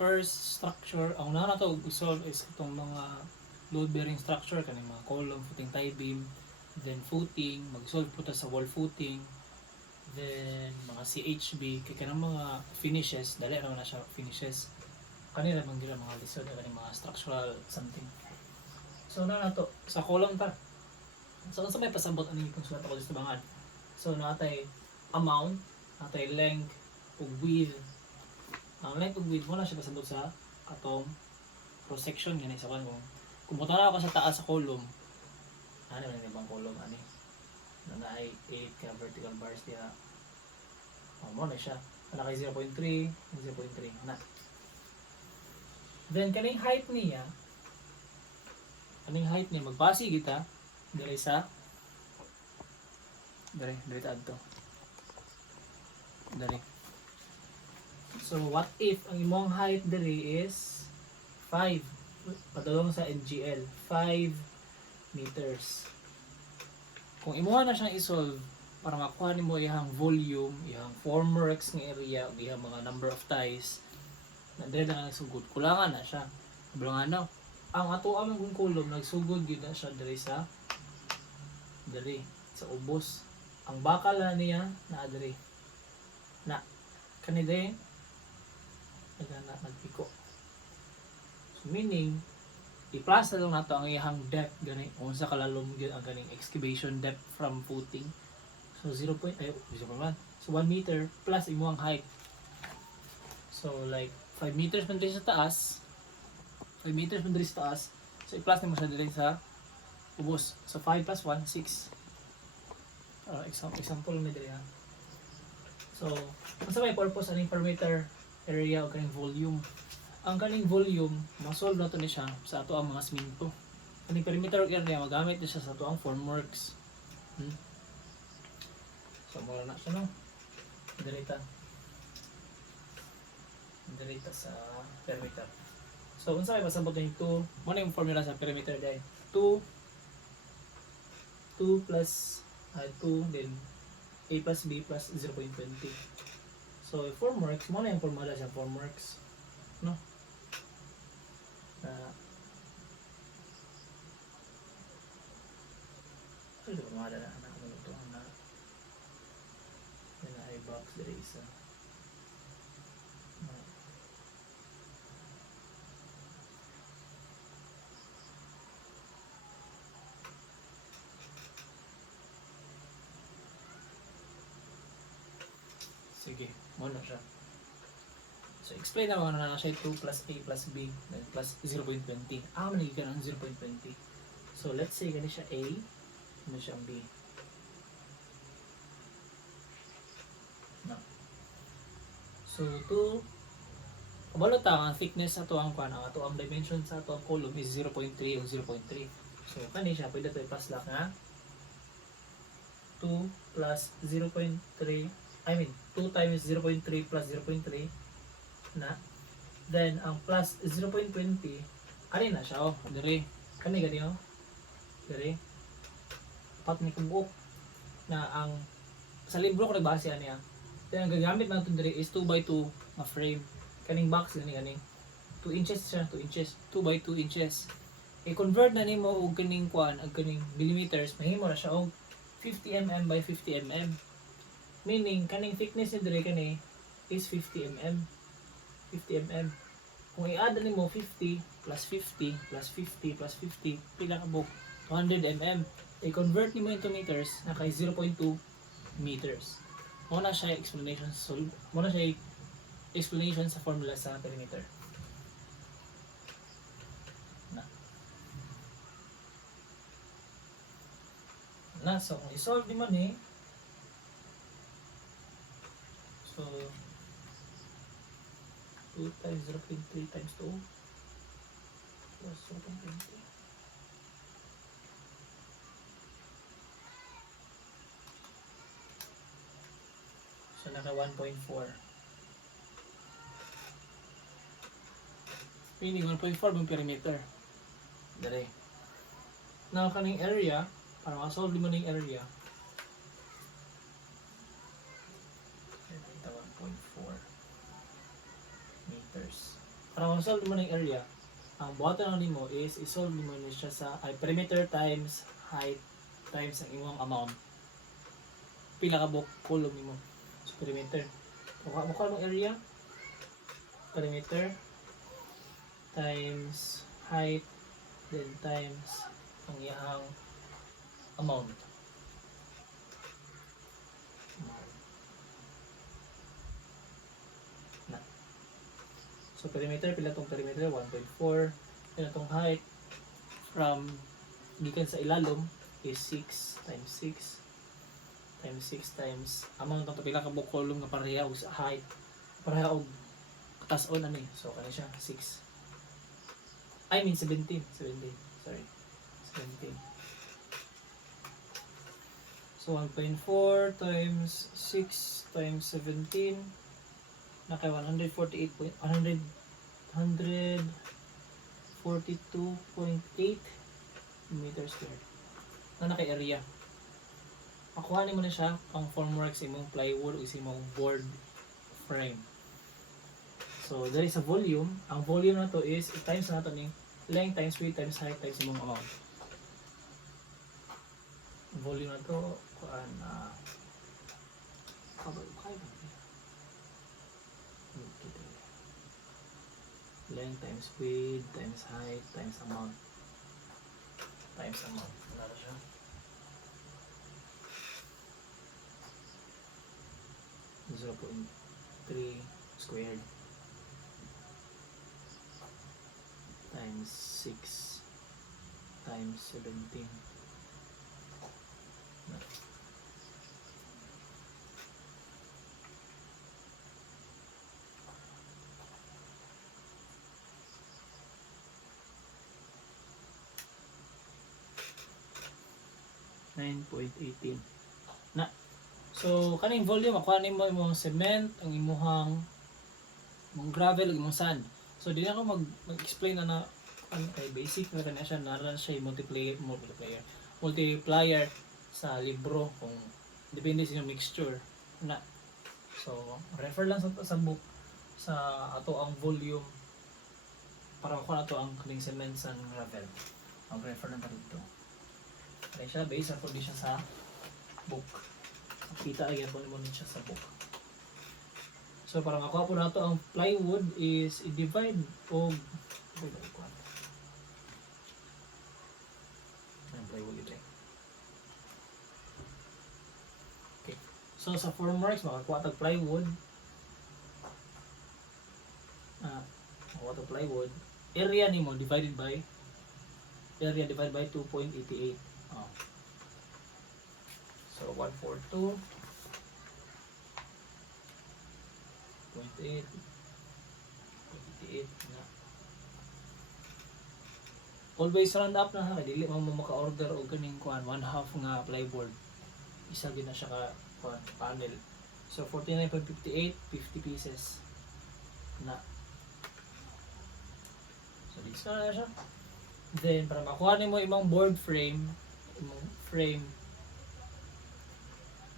first structure, ang una na to i-solve is itong mga load-bearing structure, kaning mga column, footing, tie beam, then footing, mag-solve po ta sa wall footing, then mga CHB, kaya kanang mga finishes, dali naman na siya finishes, kanila man gila mga lisod, kaning mga structural something. So na to sa column ta. So unsa may pasabot ani kung sulat ako sa bangad. So natay amount, natay length ug width. Ang length ug width mo na siya pasabot sa atong cross section gani sa kan kung buta ako sa taas sa column. Ano man ibang column ani. Na ay 8 ka vertical bars diha. Mo na siya. Ana kay 0.3, 0.3 na. Then kaning height niya, magbase kita dire sa dire ta adto. Dire. So what if ang imong height dire is 5 padulong sa NGL 5 meters. Kung imuha na siyang isolve para makuha nimo iyang volume, iyang formworks nga area, iyang mga number of ties, nandiyan na nagsugod. Kulangan na siya. Kulangan na. Ang ato among column nagsugod gyud na siya diri sa ubos. Ang bakal na niya na diri. Na kani din nagpiko. So meaning i-plus na lang nato ang iyang depth gani unsa kalalom gyud ang ganing excavation depth from footing. So 0. So 1 meter plus imo ang height. So like 5 meters man diri sa taas. 5 meters man diri sa taas. So i-plus nimo siya diri sa ubos. So 5 plus 1 6. Example ni diri ha. So unsa may purpose aning per meter area o kaning volume? Ang kaning volume, ma-solve nato ni siya sa ato ang mga siminto. Kaning perimeter area magamit na siya sa ato ang formworks. So mura na siya no. Direta sa perimeter. So unsa may pasabot ning 2? Mo na yung formula sa perimeter dai. 2 plus 2 then a plus b plus 0.20. So formworks, mo na yung formula sa formworks. No? Ito mga na ito na ay box diri isa. Sige, mo na siya. So explain naman na siya 2 plus a plus b then plus 0.20. Manigig ka ng 0.20. So let's say gani siya a, ano siyang b. No. So 2 kabalo ta ang thickness sa tuang kuan, ang ato ang dimension sa ato ang column is 0.3 o 0.3. So kani siya pwede to i-plus lang nga 2 plus 0.3 2 times 0.3 plus 0.3 na. Then ang plus 0.20 ani na siya diri kani gani diri pat ni kubuok na ang sa libro ko nagbase niya. Then ang gagamit natin diri is 2x2 na frame. Kaning box gani 2 inches siya, 2 inches, 2x2 inches. I-convert na nimo og kaning kuan, ang kaning millimeters, mahimo na siya og 50 mm by 50 mm. Meaning kaning thickness ni diri kani is 50 mm. 50 mm. Kung i-add nimo 50 plus 50 plus 50 plus 50, pila ka buk? 200 mm. I-convert nimo into meters na kay 0.2 meters. Muna siya explanation sa formula sa perimeter. So kung i-solve di man so 2 times 0.3 times 2 plus 0.20. So naka 1.4. Meaning 1.4 yung perimeter. Dere. Now kaning area, para ma-solve mo ning area. 1.4 meters. para ma-solve mo ng area, ang buhatan lang nimo is i-solve mo ni siya sa perimeter times height times ang imong amount. Pila ka buok column nimo. So, perimeter. Mukha mong area, perimeter times height then times ang iyang amount. So perimeter, pila tong perimeter? 1.4. Pila tong height from gikan sa ilalom is 6 times 6 times 6 times amount ng pila ka buok column nga pareha og sa height. Pareha og katas-on ani. So kani siya 6. I mean 17. Sorry. 17. So 1.4 times 6 times 17 na kay 142.8 meters squared. Na kay area. Makuha ni mo na siya ang formwork sa imong plywood o sa imong board frame. So there is a volume. Ang volume na to is times na to ning length times width times height times imong amount. Ang volume na to kuan length times width times height times amount. Wala na siya. Zero point 3 squared times 6 times 17. 9.18 na. So kaning volume makuha nimo imong cement, ang imong gravel, ug imong sand. So di na ako mag-explain na kay basic na kanya siya, naran siya multiplier sa libro kung depende sa mixture na. So refer lang sa book sa ato ang volume para makuha nato ang kaning cement sa gravel. Mag-refer lang ta dito. Kaya siya based on condition sa book. Kita agad mo siya sa book. So para makuha po nato ang plywood is i-divide og plywood ito. Okay. So sa formworks makakuha tag plywood. Makuha tag plywood. Area nimo divided by 2.88. So 142.8 na. Always round up na ha, dili mo maka-order og kaning kuan 1/2 nga plyboard. Isa gyud na siya ka kuan panel. So 49.58, 50 pieces na. So this na siya. Then para makuha nimo imong board frame,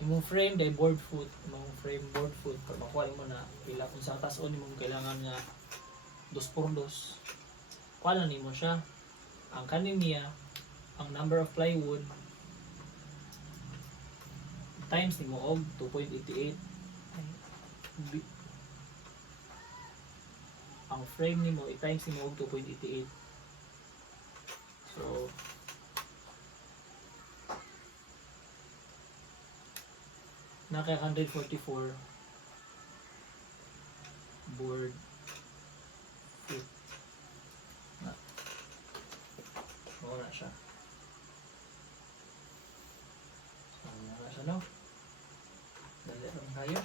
imong frame day board foot, board foot para makuha mo na pila kung sa taas-on nimo kailangan nga 2x2. Kuha na nimo siya. Ang kanin niya, ang number of plywood times nimo og 2.88. Ang frame nimo i-times nimo og 2.88. So naka 144 board feet na. Wala siya. So wala siya no. Dali lang tayo.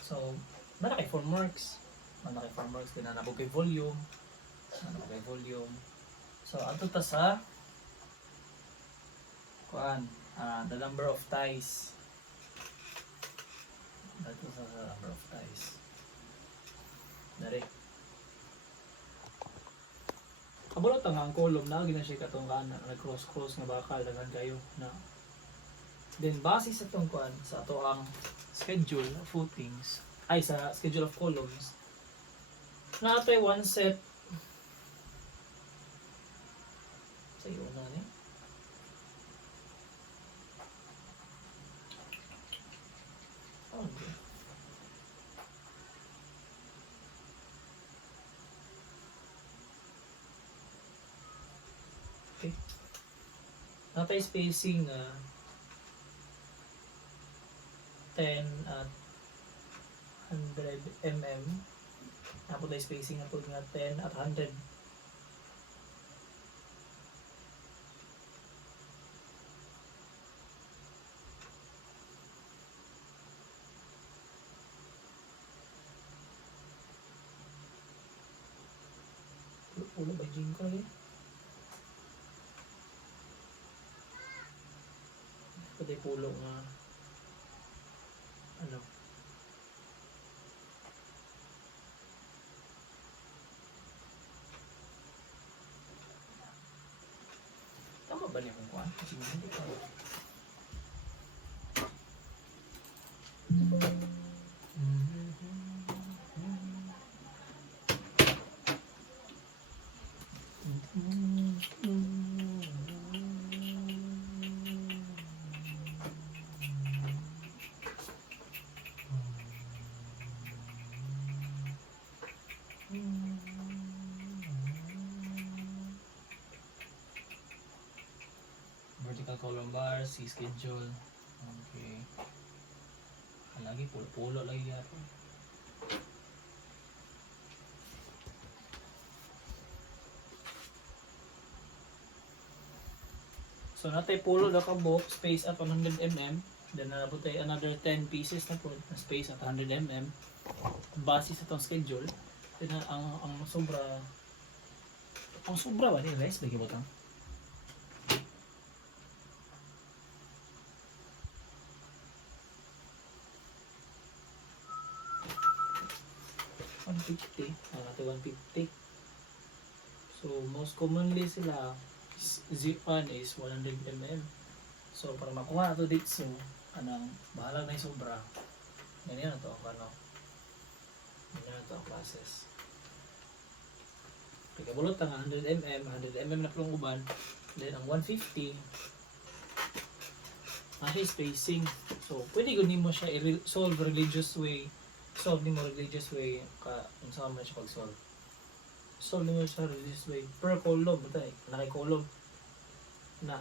So na kay formworks. Din na kay volume. So ato ta sa kuan the number of ties. Ito sa number of ties. Dari. Kabalo ta nga ang column na gina siya katong kana nag-cross nga bakal daghan kayo na. Then base sa tong kuan sa ato ang schedule of footings ay sa schedule of columns natay one set sa iyo na ni. Okay. Natay spacing 10 at 100 mm. Napo tayo spacing na po nga 10 at 100. Pulo ba yung ko eh? Pwede pulo nga ano? Tama ba niya kung kuhan? Kasi hindi ko. Vertical column bar, C schedule. Okay. Lagi pulo-pulo lagi yan. So natay pulo na ka box, space at 100 mm. Then nabot tayo another 10 pieces na po na space at 100 mm. Base sa itong schedule. Then ang sobra ba ni guys? Bagi butang. $150. Natin 150. So most commonly sila Z1 is 100 mm. So para makuha ito dito, so anong bahala na yung sobra. Ganyan na ito ang ano. Ganyan na ito ang process. Pagkabulot ang 100 mm, 100 mm na pulong uban. Then ang 150 nasa spacing. So pwede gawin mo siya i-solve religious way. Solve mo religious way kung saan mo siya pag-solve. Solve mo siya religious way per column. Batay, naki-column na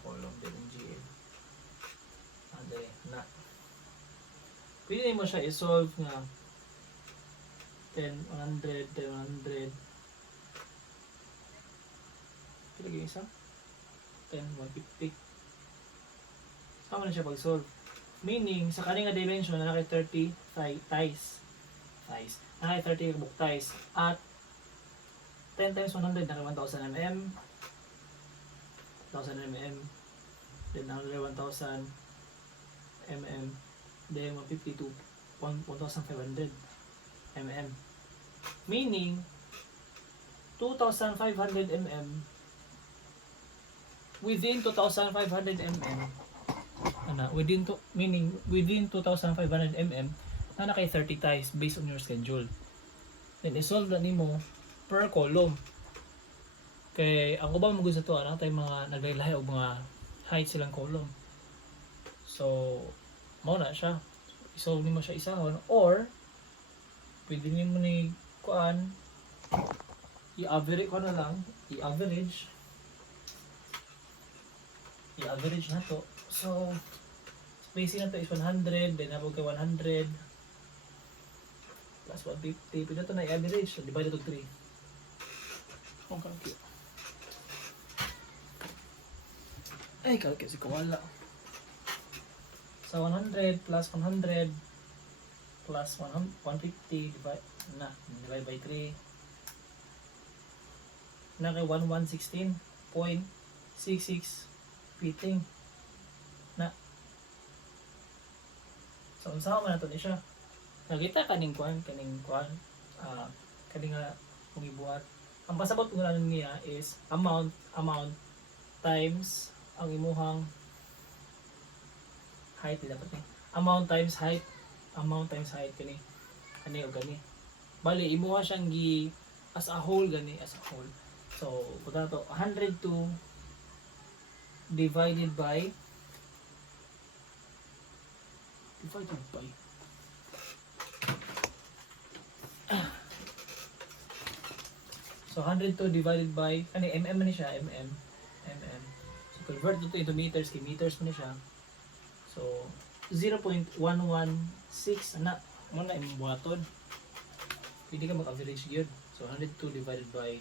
column din ng GL. Aday, na. Pwede mo siya i-solve nga 10, 100, 10, 100. Pilagay isa? 10, 150. Sama na siya pag-solve. Meaning, sa kaninga dimension na naki 30 ties. Naki 30 book ties. At 10 times 100 naki 1000 mm. 1000 mm. Then another 1000 mm. Then 150 to 1500 mm. Meaning, 2500 mm within 2500 mm within 2500 mm na naka 30 ties based on your schedule. Then isolve na nimo per column. Kay ang ubang magud sa to ana tay mga naglahi og mga height silang column. So mao na siya. Isolve nimo siya isahon or pwede nimo ni kuan i-average ko na lang, i-average na to. So spacing na to is 100, then habog kay 100 plus 150, pwede ito na i-average, so divide ito 3. Kung kalki. Ay, kalki si Kawala. So 100 plus 100 plus 150 divide by 3. Na kay 1116.66 fitting. Na. So unsa man nato ni siya? Nakita kaning kuan kaning nga kung ibuhat. Ang pasabot ko na niya is amount times ang imuhang height dapat ni. Amount times height kani o gani. Bali, imuha siyang gi as a whole gani, as a whole. So, punta to 102 divided by divided by so 102 divided by ano mm man ni siya, mm. So convert to into meters, kay meters man ni siya. So 0.116 ana mo na imong buhaton. Pwede ka mag-average gyud. So 102 divided by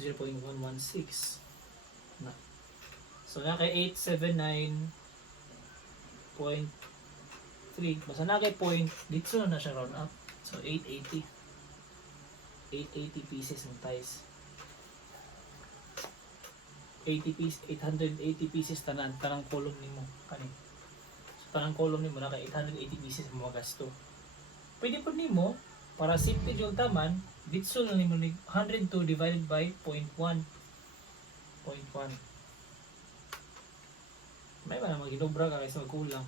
0.116 na. So na kay 879.3. Basta na kay point dito na siya round up. So 880 pieces ng ties. 880 pieces tanang column nimo kani. So tanang column nimo na kay 880 pieces mo gasto. Pwede po nimo para simple yung taman, dito lang nimo ni 102 divided by 0.1. 0.1. May man maginobra ka kaysa magkulang.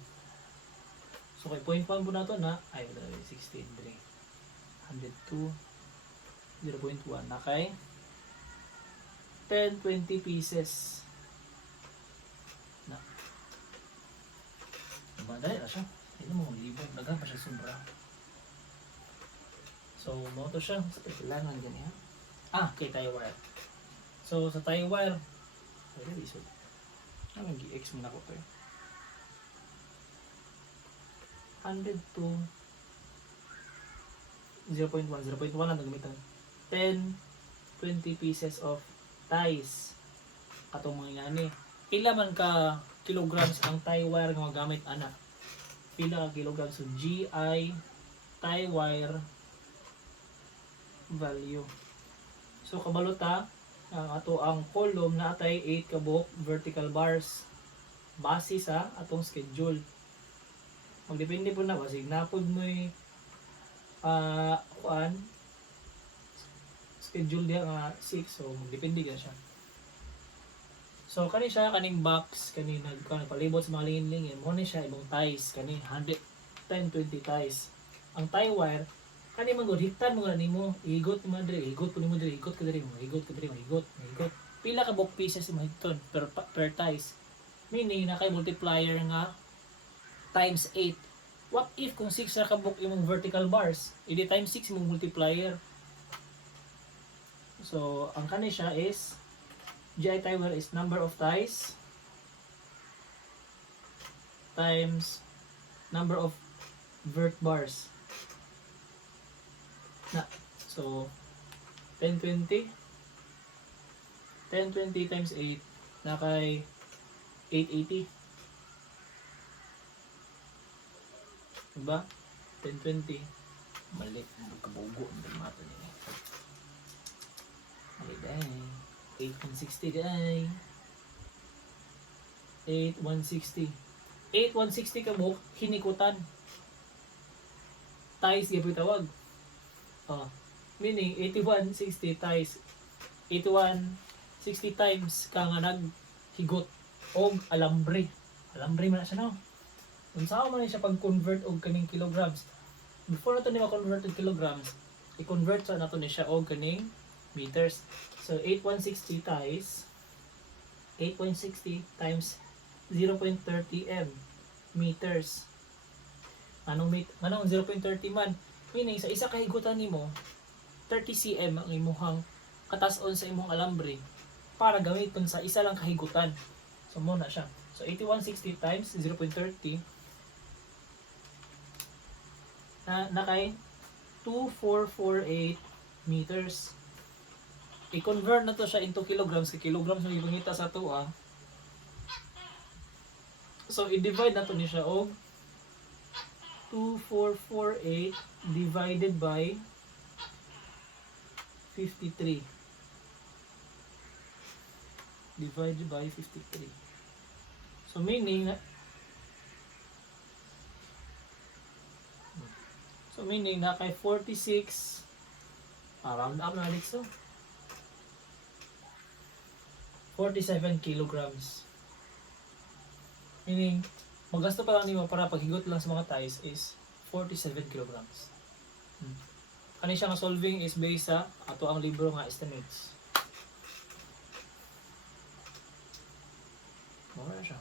So kay 0.1 po nato na ay 16 3. 102 0.1 na kay 10-20 pieces na. Madali na siya. Hindi mo libo. Naghan pa siya sobra. So, mo to siya. Sa kailangan dyan yan. Kay tie wire. So, sa tie wire, pwede isod. G-X muna ko to. 100 to 0.1. 0.1 lang gamitan. 10-20 pieces of ties. Katong mga yan eh. Pila man ka kilograms ang tie wire nga magamit ana. Pila ka kilograms. So, GI tie wire value. So kabalota ang ato ang column na atay 8 kabok vertical bars base sa atong schedule. Magdepende po na basig napod mo'y kuan schedule diha nga 6, so magdepende ka siya. So kani siya kaning box kani nagpalibot sa mga lingin-lingin mo ni siya ibang ties kani 110-20 ties. Ang tie wire kani magudhitan mo nimo igot mo diri igot po nimo diri igot ka diri igot igot pila ka book pieces mo hiton per ties, meaning na kay multiplier nga times 8. What if kung 6 ra ka book imong vertical bars, edi times 6 imong multiplier. So ang kani siya is GI tie wire is number of ties times number of vert bars na. So 1020 times 8 na kay 880, diba? 1020 mali kabugo ang mato niya. Mali dahil 8160 dahil 8160 kabuk hinikutan ties gabi tawag. Meaning 8160 ties 8160 times ka nga naghigot og alambre man na siya no. Unsa man siya pag-convert og kaning kilograms. Before nato ni ma-convert og kilograms, i-convert sa nato ni siya og kaning meters. So 8160 times 0.30 m meters. Anong 0.30 man? Meaning sa isa ka higutan nimo 30 cm ang imuhang katas-on sa imong alambre para gamiton sa isa lang kahigutan. So mo na siya. So 8160 times 0.30 na kay 2448 meters. I-convert na to siya into kilograms. Kay kilograms na ibangita sa to So i-divide na to ni siya og 2448 divided by 53. Divided by 53. So meaning na kay 46 round up na dito. 47 kilograms. Meaning magasto pa lang nimo para paghigot lang sa mga ties is 47 kilograms. kani siya nga solving is based sa ato ang libro nga estimates. Mura siya.